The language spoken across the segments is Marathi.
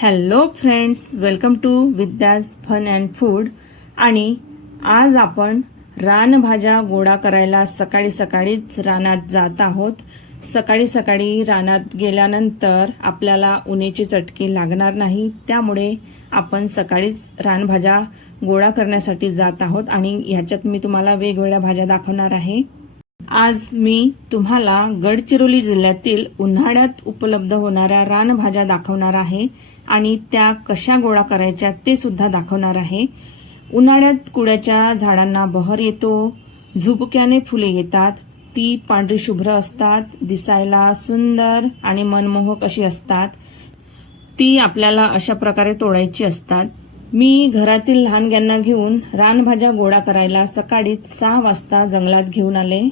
Hello friends welcome to Vidya's fun and food आणि आज आपण रानभाज्या गोळा करायला सकाळी सकाळीच रानात जात आहोत. सकाळी सकाळी रानात गेल्यानंतर आपल्याला उन्हाची चटकी लागणार नाही. त्यामुळे आपण सकाळीच रानभाज्या गोळा करण्यासाठी जात आहोत. आणि ह्याच्यात मी तुम्हाला वेगवेगळ्या भाज्या दाखवणार आहे. आज मी तुम्हाला गडचिरोली जिल्ह्यातील उन्हाळ्यात उपलब्ध होणाऱ्या रानभाज्या दाखवणार आहे आणि त्या कशा गोळा करायच्या ते सुद्धा दाखवणार आहे. उन्हाळ्यात कुड्याच्या झाडांना बहर येतो झुपक्याने फुले येतात ती पांढरी शुभ्र असतात दिसायला सुंदर आणि मनमोहक अशी असतात. ती आपल्याला अशा प्रकारे तोडायची असतात. मी घरातील लहानग्यांना घेऊन रानभाज्या गोळा करायला सकाळीच सहा वाजता जंगलात घेऊन आले.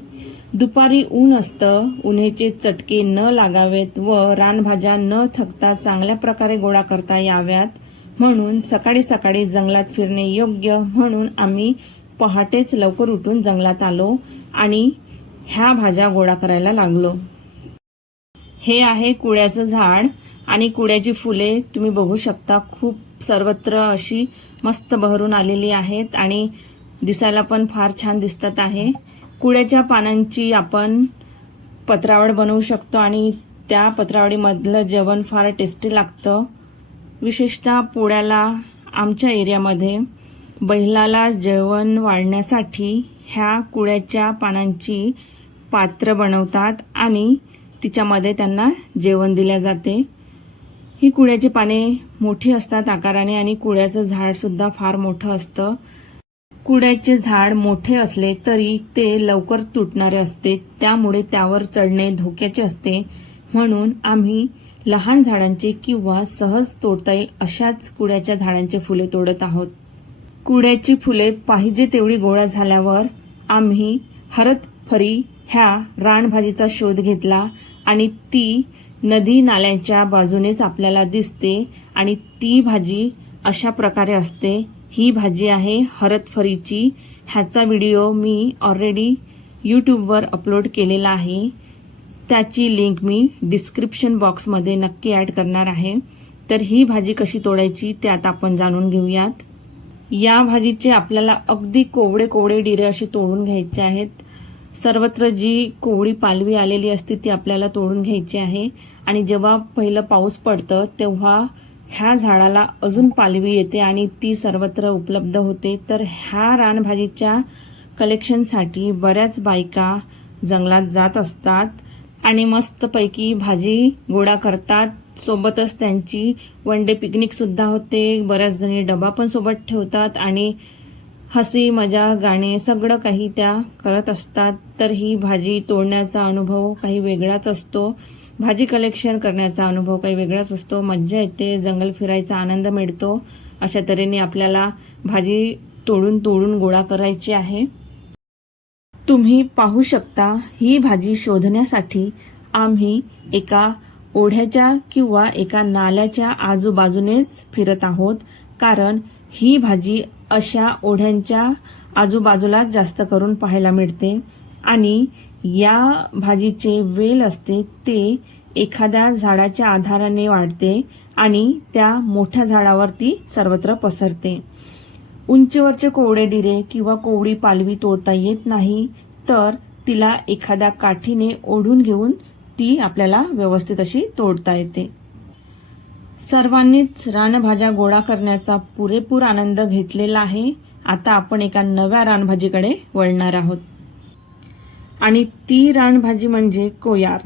दुपारी ऊन असतं उन्हेचे चटके न लागावेत व रानभाज्या न थकता चांगल्या प्रकारे गोळा करता याव्यात. म्हणून सकाळी सकाळी जंगलात फिरणे योग्य म्हणून आम्ही पहाटेच लवकर उठून जंगलात आलो आणि ह्या भाज्या गोळा करायला लागलो. हे आहे कुळ्याचं झाड आणि कुड्याची फुले तुम्ही बघू शकता खूप सर्वत्र अशी मस्त बहरून आलेली आहेत आणि दिसायला पण फार छान दिसतात आहे. कुड्याच्या पानांची आपण पत्रावळ बनवू शकतो आणि त्या पत्रावळीमधलं जेवण फार टेस्टी लागतं. विशेषतः पोळ्याला आमच्या एरियामध्ये बैलाला जेवण वाढण्यासाठी ह्या कुळ्याच्या पानांची पात्र बनवतात आणि तिच्यामध्ये त्यांना जेवण दिल्या जाते. ही कुळ्याची पाने मोठी असतात आकाराने आणि कुळ्याचं झाड सुद्धा फार मोठं असतं. कुड्याचे झाड मोठे असले तरी ते लवकर तुटणारे असते. त्यामुळे त्यावर चढणे धोक्याचे असते. म्हणून आम्ही लहान झाडांचे किंवा सहज तोडता येईल अशाच कुड्याच्या झाडांचे फुले तोडत आहोत. कुड्याची फुले पाहिजे तेवढी गोळा झाल्यावर आम्ही हरतफरी ह्या रानभाजीचा शोध घेतला आणि ती नदी नाल्यांच्या बाजूनेच आपल्याला दिसते आणि ती भाजी अशा प्रकारे असते. ही भाजी आहे हरतफरीची ह्याचा व्हिडिओ मी ऑलरेडी यूट्यूबवर अपलोड केलेला आहे. त्याची लिंक मी डिस्क्रिप्शन बॉक्समध्ये नक्की ॲड करणार आहे. तर ही भाजी कशी तोडायची ते आता आपण जाणून घेऊयात. या भाजीचे आपल्याला अगदी कोवडे कोवडे डिरे असे तोडून घ्यायचे आहेत. सर्वत्र जी कोवळी पालवी आलेली असते ती आपल्याला तोडून घ्यायची आहे. आणि जेव्हा पहिलं पाऊस पडतं तेव्हा ह्या झाडाला अजून पालवी येते आणि ती सर्वत्र उपलब्ध होते. तर ह्या रानभाजीच्या कलेक्शनसाठी बऱ्याच बायका जंगलात जात असतात आणि मस्तपैकी भाजी गोळा करतात. सोबतच त्यांची वन डे पिकनिकसुद्धा होते. बऱ्याच जणी डबा पण सोबत ठेवतात आणि हसी मजा गाणे सगळं काही त्या करत असतात. तर ही भाजी तोडण्याचा अनुभव काही वेगळाच असतो. भाजी कलेक्शन करण्याचा अनुभव काही वेगळाच असतो. मज्जा येते जंगल फिरायचा आनंद मिळतो. अशा तऱ्हेने आपल्याला भाजी तोडून तोडून गोळा करायची आहे. तुम्ही पाहू शकता ही भाजी शोधण्यासाठी आम्ही एका ओढ्याच्या किंवा एका नाल्याच्या आजूबाजूनेच फिरत आहोत. कारण ही भाजी अशा ओढ्यांच्या आजूबाजूला जास्त करून पाहायला मिळते आणि या भाजीचे वेल असते ते एखाद्या झाडाच्या आधाराने वाढते आणि त्या मोठ्या झाडावरती सर्वत्र पसरते. उंचीवरचे कोवडे डिरे किंवा कोवडी पालवी तोडता येत नाही तर तिला एखाद्या काठीने ओढून घेऊन ती आपल्याला व्यवस्थित अशी तोडता येते. सर्वांनीच रानभाज्या गोळा करण्याचा पुरेपूर आनंद घेतलेला आहे. आता आपण एका नव्या रानभाजीकडे वळणार आहोत. आणि ती रानभाजी म्हणजे कोयार.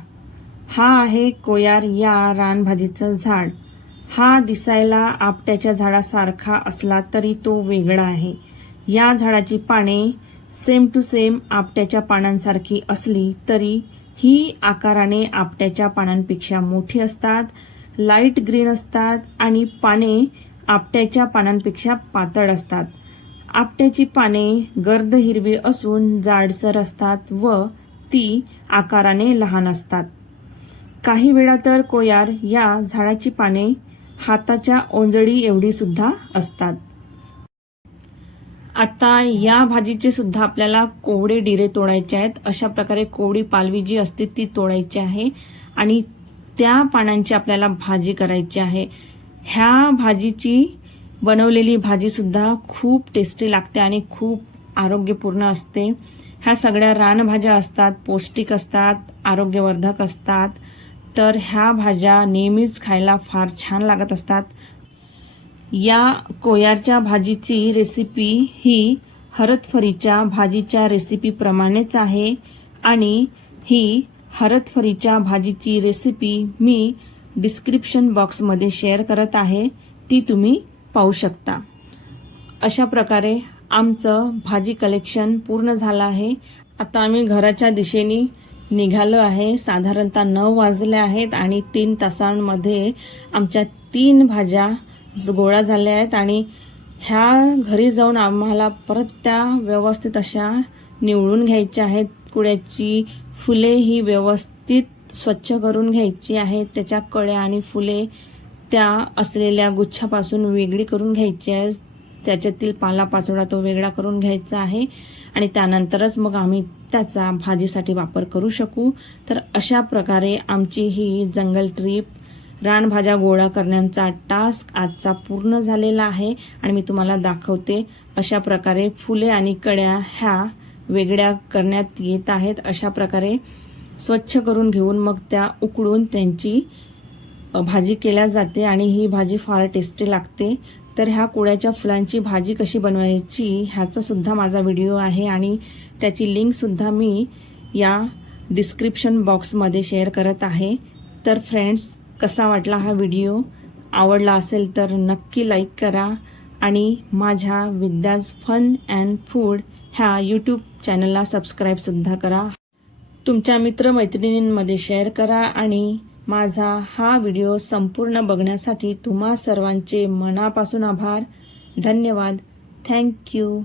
हा आहे कोयार या रानभाजीचं झाड. हा दिसायला आपट्याच्या झाडासारखा असला तरी तो वेगळा आहे. या झाडाची पाने सेम टू सेम आपट्याच्या पानांसारखी असली तरी ही आकाराने आपट्याच्या पानांपेक्षा मोठी असतात. लाइट ग्रीन असतात आणि पाने आपट्याच्या पानांपेक्षा पातळ असतात. आपट्याची पाने गर्द हिरवी असून जाडसर असतात व ती आकाराने लहान असतात. काही वेळा तर कोयार या झाडाची पाने हाताच्या ओंजळी एवढी सुद्धा असतात. आता या भाजीचे सुद्धा आपल्याला कोवडे डिरे तोडायचे आहेत. अशा प्रकारे कोवडी पालवी जी असते ती तोडायची आहे आणि त्या पानांची आपल्याला भाजी करायची आहे. ह्या भाजीची बनवलेली भाजीसुद्धा खूप टेस्टी लागते आणि खूप आरोग्यपूर्ण असते. ह्या सगळ्या रानभाज्या असतात पौष्टिक असतात आरोग्यवर्धक असतात. तर ह्या भाज्या नेहमीच खायला फार छान लागत असतात. या कोयारच्या भाजीची रेसिपी ही हरतफरीच्या भाजीच्या रेसिपीप्रमाणेच आहे आणि ही हरतफरीच्या भाजीची रेसिपी मी डिस्क्रिप्शन बॉक्समध्ये शेअर करत आहे. ती तुम्ही पाहू शकता. अशा प्रकारे आमचं भाजी कलेक्शन पूर्ण झालं आहे. आता आम्ही घराच्या दिशेने निघालो आहे. साधारणतः नऊ वाजले आहेत आणि तीन तासांमध्ये आमच्या तीन भाज्या गोळा झाल्या आहेत आणि ह्या घरी जाऊन आम्हाला परत त्या व्यवस्थित अशा निवडून घ्यायच्या आहेत. कुड्याची फुले ही व्यवस्थित स्वच्छ करून घ्यायची आहेत. त्याच्या कळ्या आणि फुले त्या असलेल्या गुच्छापासून वेगळी करून घ्यायची आहे त्याच्यातील पालापाचोळा तो वेगळा करून घ्यायचा आहे. आणि त्यानंतरच मग आम्ही त्याचा भाजीसाठी वापर करू शकू. तर अशा प्रकारे आमची ही जंगल ट्रीप रानभाज्या गोळा करण्याचा टास्क आजचा पूर्ण झालेला आहे. आणि मी तुम्हाला दाखवते अशा प्रकारे फुले आणि कड्या ह्या वेगळ्या करण्यात येत आहेत अशा प्रकारे स्वच्छ करून घेऊन मग त्या उकडून त्यांची भाजी केल्या जाते आणि ही भाजी फार टेस्टी लागते. तर ह्या कुळ्याच्या फुलांची भाजी कशी बनवायची ह्याचासुद्धा माझा व्हिडिओ आहे आणि त्याची लिंकसुद्धा मी या डिस्क्रिप्शन बॉक्समध्ये शेअर करत आहे. तर फ्रेंड्स कसा वाटला हा व्हिडिओ? आवडला असेल तर नक्की लाईक करा आणि माझ्या विद्याज फन अँड फूड ह्या यूट्यूब चॅनलला सबस्क्राईबसुद्धा करा. तुमच्या मित्रमैत्रिणींमध्ये शेअर करा आणि माझा हा व्हिडिओ संपूर्ण बघण्यासाठी तुम्हा सर्वांचे मनापासून आभार. धन्यवाद. थँक्यू